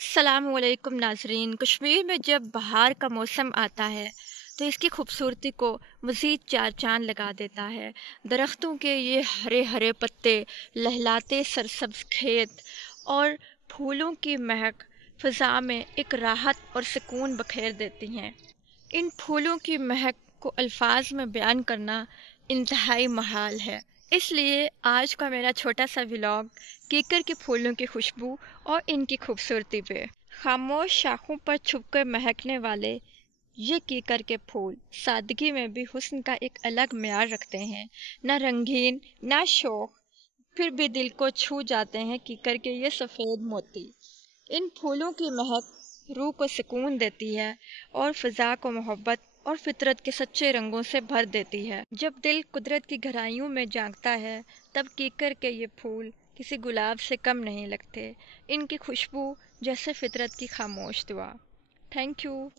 अस्सलामुअलैकुम नाजरीन। कश्मीर में जब बहार का मौसम आता है तो इसकी खूबसूरती को मज़ीद चार चांद लगा देता है। दरख्तों के ये हरे हरे पत्ते, लहलाते सरसब्ज खेत और फूलों की महक फ़िज़ा में एक राहत और सुकून बखेर देती हैं। इन फूलों की महक को अल्फाज में बयान करना इंतहाई महाल है। इसलिए आज का मेरा छोटा सा व्लॉग कीकर के फूलों की खुशबू और इनकी खूबसूरती पे। खामोश शाखों पर छुपकर महकने वाले ये कीकर के फूल सादगी में भी हुस्न का एक अलग म्यार रखते हैं। ना रंगीन ना शौक, फिर भी दिल को छू जाते हैं कीकर के ये सफ़ेद मोती। इन फूलों की महक रूह को सुकून देती है और फ़िज़ा को मोहब्बत और फितरत के सच्चे रंगों से भर देती है। जब दिल कुदरत की गहराइयों में झांकता है तब कीकर के ये फूल किसी गुलाब से कम नहीं लगते। इनकी खुशबू जैसे फितरत की खामोश दुआ। Thank you.